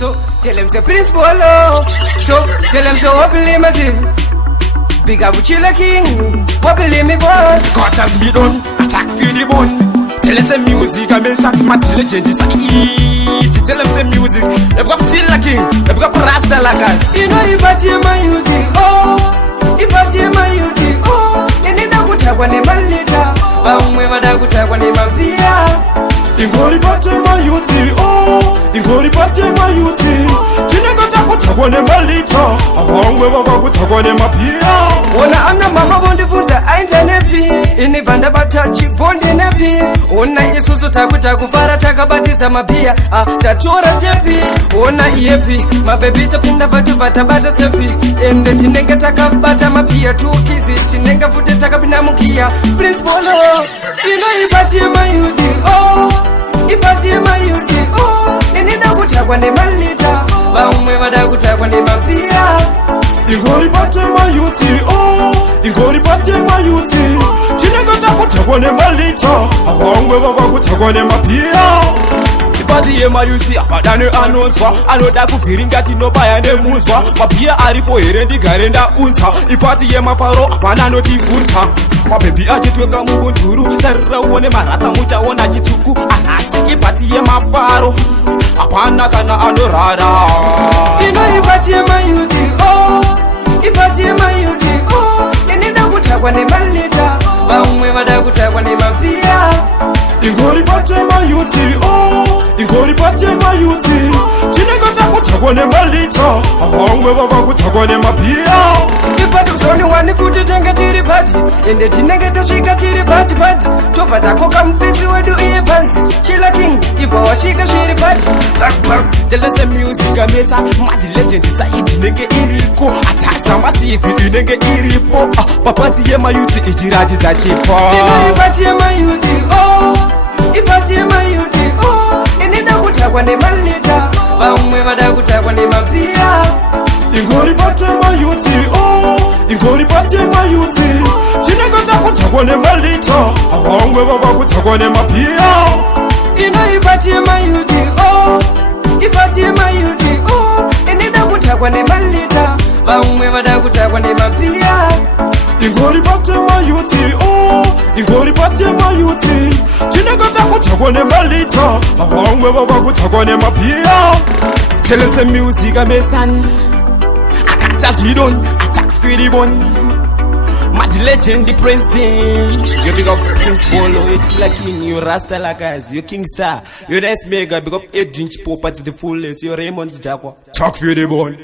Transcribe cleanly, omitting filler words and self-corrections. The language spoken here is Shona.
So tell them say Prince Polo. So tell them say Wobble Massive. Big up Chilla King. Wobble me boss. Kataz be done, attack feel the bone. Tell us the music, I mean shot my legend is a eat. Tell them the music, they've got Chilla King, they've got Rasta Lagas. You know if I tell my youth, oh, if I tell my youth, oh, and then I would have one in my litter. But when I would have one in my beer. Ingori pate mayuti, oh, ingori pate mayuti. Chinega tapo tagwane malita, awangwe baba tagwane mapia. Ona amna mama bondi funza ainda nepi, ini banda batachi bondi nepi. Ona isuzu takuta kufara takabatiza mapia, tatura sepi. Ona iepi, mabebi tapinda batu bata sepi. Ende tinenge takabata mapia tukizi, tinenga fute takabina mukia. Prince Polo, ino ipati mayuti, oh. Ipati mayuti, oh, inida kutakwa ne malita, bamwe badakutakwa ne mapia. Ingori pate mayuti, oh, ingori pate mayuti. Chinega takutakwa ne malita, bamwe baba kutakwa ne mapia. Ipati mayuti, abadane anonswa, anoda kufiringa tinobaya ne muzwa. Mapia aripo herendi garenda unsa. Ipati mafaro, abana notifunsa. Mabebi ajitweka mubunduru, tarra uone marata muchaona chituku. Anasi ipati mafaro, apana kana anorara. Ino ipati mayuti, oh, ipati mayuti, oh, inida kutakwa ne malita, bamwe badakutakwa ne mapia. Ingori pate mayuti, oh, ingori pate mayuti. Chinega takutakwa ne malita, bamwe baba kutakwa ne mapia. Ipati usoni wani futi tenga tiri pati, ende tinenge tashika tiri pati. Topata koka mfisi wedu iye pansi, Chilla King, ipa washika shiri pati. Tell us the music I mesa, mad legend is a itinenge iriko. Atasa masifi inenge iripo. Papati mayuti ijiraji za chipo. Ino ipati mayuti, oh, ipati mayuti, oh, inida kutakwa ne malita, bamwe badakutakwa ne mapia. Ingori pate mayuti, oh, ingori pate mayuti. Chinega takutakwa ne malita, awangwe baba kutakwa ne mapia. Ino ipati mayuti, oh, ipati mayuti, oh, inida kutakwa ne malita, bamwe badakutakwa ne mapia. Ingori pate mayuti, oh, ingori pate mayuti. Chinega takutakwa ne malita, awangwe baba kutakwa ne mapia. Tell us the music I mesan. Kataz me done, attack for the bone. Mad legend, the president. You big up Prince Polo, you Chilla King, you Rasta Lagas, you King Star, you nice mega, big up 8-inch pop at the fullest, you Raymond Jaguar. Talk for the bone.